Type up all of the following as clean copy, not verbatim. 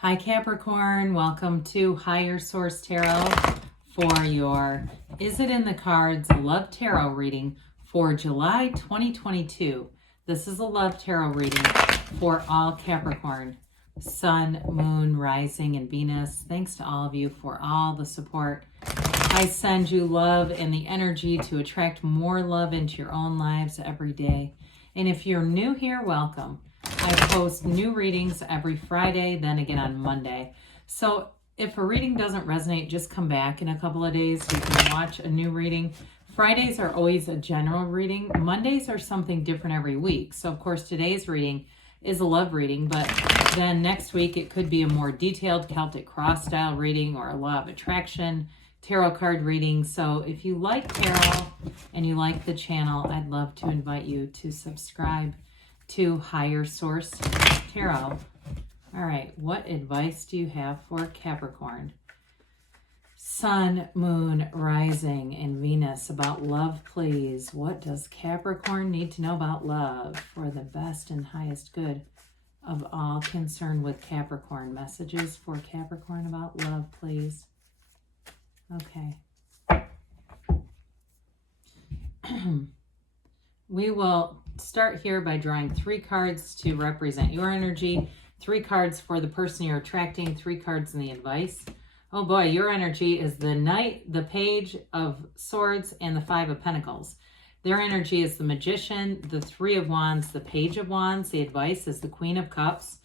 Hi Capricorn, welcome to Higher Source Tarot for your Is It in the Cards Love Tarot reading for July 2022. This is a love tarot reading for all Capricorn, Sun, Moon, Rising, and Venus. Thanks to all of you for all the support. I send you love and the energy to attract more love into your own lives every day. And if you're new here, welcome. I post new readings every Friday, then again on Monday. So if a reading doesn't resonate, just come back in a couple of days. You can watch a new reading. Fridays are always a general reading. Mondays are something different every week. So of course today's reading is a love reading, but then next week it could be a more detailed Celtic cross style reading or a law of attraction tarot card reading. So if you like tarot and you like the channel, I'd love to invite you to subscribe to Higher Source Tarot. All right, what advice do you have for Capricorn? Sun, Moon, Rising, and Venus about love, please. What does Capricorn need to know about love for the best and highest good of all concerned with Capricorn? Messages for Capricorn about love, please. Okay. We will start here by drawing 3 cards to represent your energy, 3 cards for the person you're attracting, 3 cards in the advice. Oh boy, your energy is the Knight, the Page of Swords, and the 5 of Pentacles. Their energy is the Magician, the 3 of Wands, the Page of Wands. The advice is the Queen of Cups,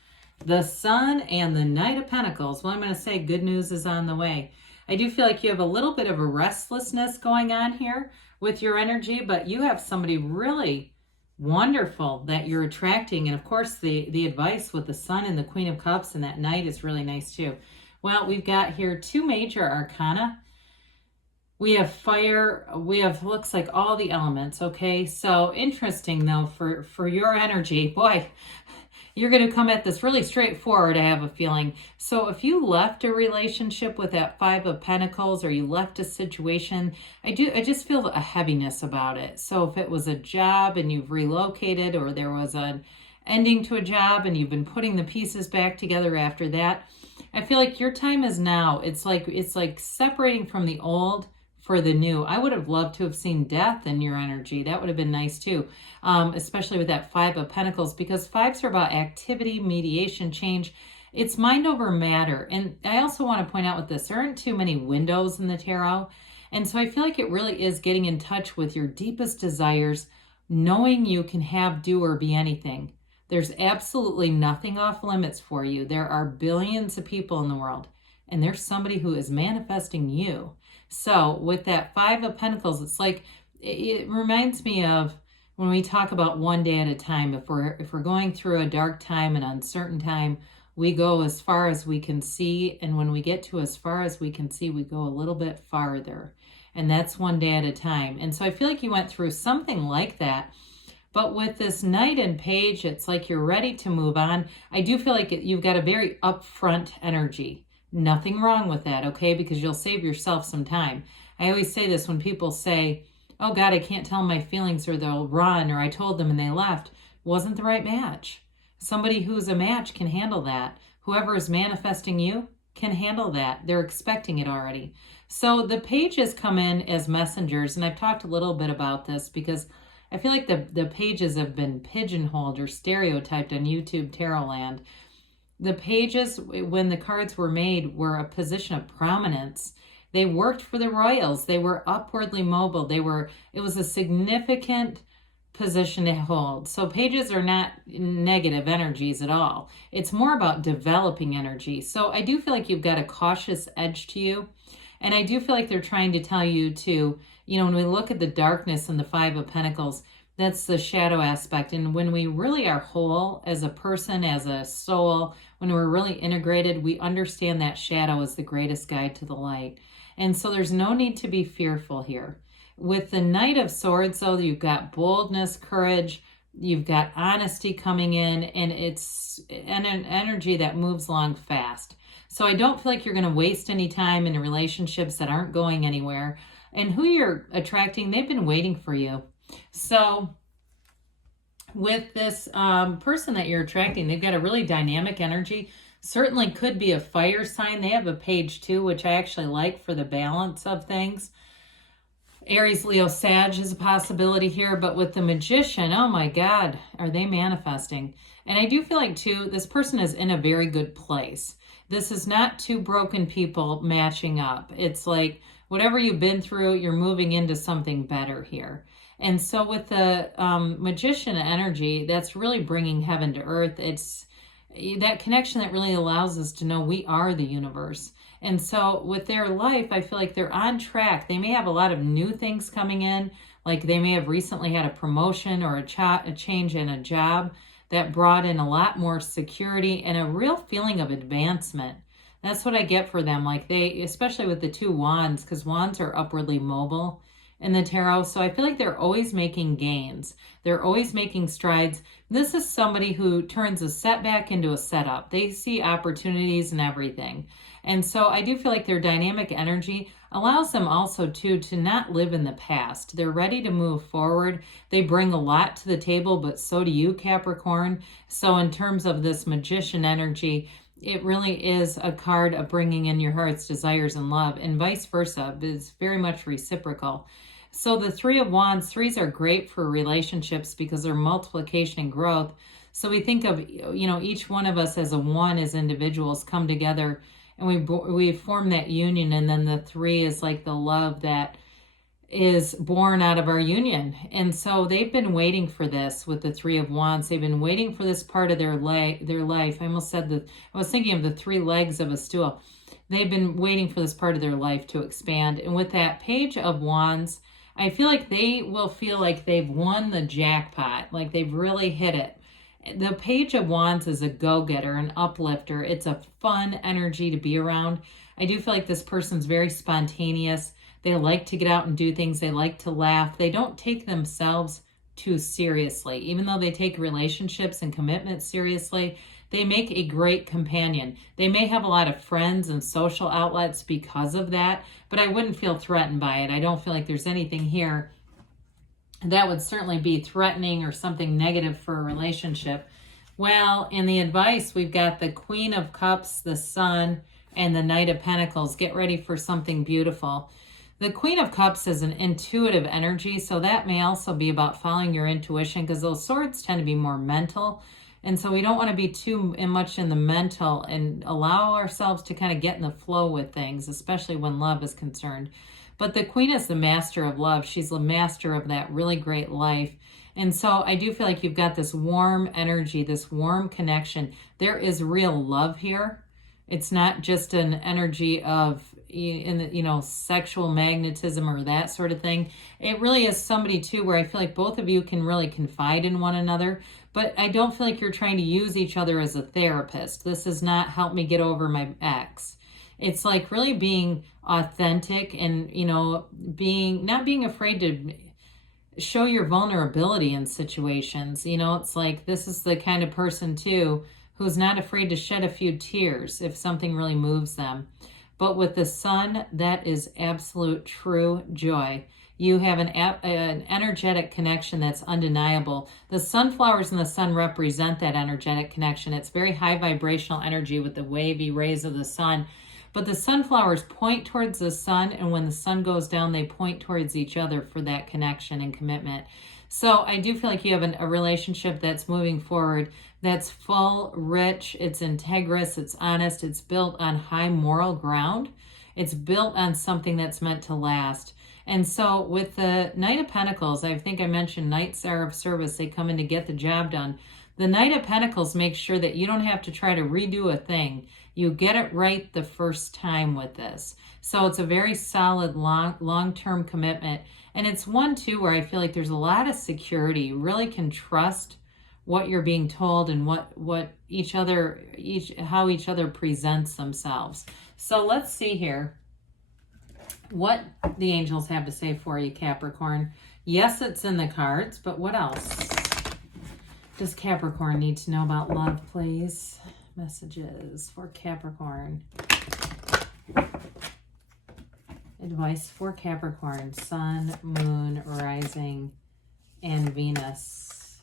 the Sun, and the Knight of Pentacles. Well, I'm going to say good news is on the way. I do feel like you have a little bit of a restlessness going on here with your energy, but you have somebody really wonderful that you're attracting. And of course, the advice with the Sun and the Queen of Cups and that Knight is really nice too. Well, we've got here 2 major arcana. We have fire, we have, looks like all the elements, okay? So interesting though, for your energy, boy, you're going to come at this really straightforward, I have a feeling. So if you left a relationship with that 5 of Pentacles, or you left a situation, I just feel a heaviness about it. So if it was a job and you've relocated, or there was an ending to a job and you've been putting the pieces back together after that, I feel like your time is now. It's like separating from the old for the new. I would have loved to have seen death in your energy. That would have been nice too, especially with that 5 of Pentacles, because 5s are about activity, mediation, change. It's mind over matter. And I also want to point out with this, there aren't too many windows in the tarot. And so I feel like it really is getting in touch with your deepest desires, knowing you can have, do, or be anything. There's absolutely nothing off limits for you. There are billions of people in the world, and there's somebody who is manifesting you. So with that 5 of Pentacles, it's like, it reminds me of when we talk about one day at a time. If we're going through a dark time, an uncertain time, we go as far as we can see. And when we get to as far as we can see, we go a little bit farther. And that's one day at a time. And so I feel like you went through something like that. But with this Knight and Page, it's like you're ready to move on. I do feel like you've got a very upfront energy. Nothing wrong with that, okay? Because you'll save yourself some time. I always say this when people say, oh God, I can't tell my feelings, or they'll run, or I told them and they left. Wasn't the right match. Somebody who's a match can handle that. Whoever is manifesting you can handle that. They're expecting it already. So the pages come in as messengers, and I've talked a little bit about this because I feel like the pages have been pigeonholed or stereotyped on YouTube Tarot Land. The pages, when the cards were made, were a position of prominence. They worked for the royals. They were upwardly mobile. It was a significant position to hold. So pages are not negative energies at all. It's more about developing energy. So I do feel like you've got a cautious edge to you. And I do feel like they're trying to tell you to, when we look at the darkness in the 5 of Pentacles, that's the shadow aspect. And when we really are whole as a person, as a soul, when we're really integrated, we understand that shadow is the greatest guide to the light. And so there's no need to be fearful here. With the Knight of Swords, though, you've got boldness, courage, you've got honesty coming in, and it's an energy that moves along fast. So I don't feel like you're going to waste any time in relationships that aren't going anywhere. And who you're attracting, they've been waiting for you. So with this person that you're attracting, they've got a really dynamic energy. Certainly could be a fire sign. They have a page 2, which I actually like for the balance of things. Aries, Leo, Sag is a possibility here, but with the Magician, oh my God, are they manifesting? And I do feel like, too, this person is in a very good place. This is not two broken people matching up. It's like whatever you've been through, you're moving into something better here. And so with the Magician energy, that's really bringing heaven to earth. It's that connection that really allows us to know we are the universe. And so with their life, I feel like they're on track. They may have a lot of new things coming in, like they may have recently had a promotion or a change in a job that brought in a lot more security and a real feeling of advancement. That's what I get for them. Like they, especially with the 2 wands, because wands are upwardly mobile in the tarot. So I feel like they're always making gains. They're always making strides. This is somebody who turns a setback into a setup. They see opportunities and everything. And so I do feel like their dynamic energy allows them also to not live in the past. They're ready to move forward. They bring a lot to the table, but so do you, Capricorn. So in terms of this Magician energy, it really is a card of bringing in your heart's desires and love, and vice versa. It's very much reciprocal. So the 3 of Wands, 3s are great for relationships because they're multiplication and growth. So we think of, each one of us as a 1 as individuals come together and we form that union. And then the 3 is like the love that is born out of our union. And so they've been waiting for this with the 3 of Wands. They've been waiting for this part of their life. I almost said I was thinking of the 3 legs of a stool. They've been waiting for this part of their life to expand. And with that Page of Wands, I feel like they will feel like they've won the jackpot, like they've really hit it. The Page of Wands is a go-getter, an uplifter. It's a fun energy to be around. I do feel like this person's very spontaneous. They like to get out and do things. They like to laugh. They don't take themselves too seriously. Even though they take relationships and commitments seriously, they make a great companion. They may have a lot of friends and social outlets because of that, but I wouldn't feel threatened by it. I don't feel like there's anything here that would certainly be threatening or something negative for a relationship. Well, in the advice, we've got the Queen of Cups, the Sun, and the Knight of Pentacles. Get ready for something beautiful. The Queen of Cups is an intuitive energy, so that may also be about following your intuition, because those swords tend to be more mental. And so we don't want to be too much in the mental and allow ourselves to kind of get in the flow with things, especially when love is concerned. But the Queen is the master of love. She's the master of that really great life. And so I do feel like you've got this warm energy, this warm connection. There is real love here. It's not just an energy of, sexual magnetism or that sort of thing. It really is somebody, too, where I feel like both of you can really confide in one another. But I don't feel like you're trying to use each other as a therapist. This is not help me get over my ex. It's like really being authentic and, not being afraid to show your vulnerability in situations. It's like this is the kind of person, too, who's not afraid to shed a few tears if something really moves them. But with the Sun, that is absolute true joy. You have an energetic connection that's undeniable. The sunflowers and the sun represent that energetic connection. It's very high vibrational energy with the wavy rays of the sun. But the sunflowers point towards the sun, and when the sun goes down, they point towards each other for that connection and commitment. So I do feel like you have a relationship that's moving forward, that's full, rich, it's integrous, it's honest, it's built on high moral ground. It's built on something that's meant to last. And so with the Knight of Pentacles, I think I mentioned knights are of service. They come in to get the job done. The Knight of Pentacles makes sure that you don't have to try to redo a thing. You get it right the first time with this. So it's a very solid, long-term commitment. And it's one, too, where I feel like there's a lot of security. You really can trust what you're being told and how each other presents themselves. So let's see here what the angels have to say for you, Capricorn. Yes, it's in the cards, but what else does Capricorn need to know about love, please? Messages for Capricorn. Advice for Capricorn, Sun, Moon, Rising, and Venus.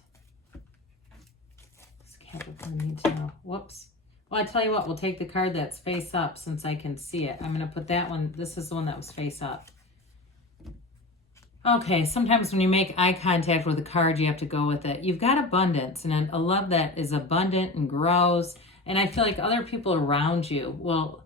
Does Capricorn need to know? Whoops. Well, I tell you what, we'll take the card that's face up since I can see it. I'm going to put that one. This is the one that was face up. Okay, sometimes when you make eye contact with a card, you have to go with it. You've got abundance, and a love that is abundant and grows. And I feel like other people around you will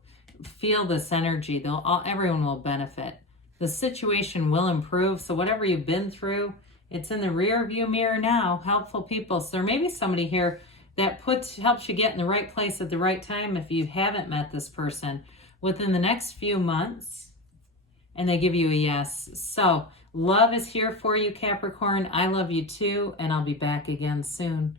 feel this energy. Everyone will benefit. The situation will improve. So whatever you've been through, it's in the rear view mirror now. Helpful people. So there may be somebody here that helps you get in the right place at the right time if you haven't met this person within the next few months, and they give you a yes. So love is here for you, Capricorn. I love you too, and I'll be back again soon.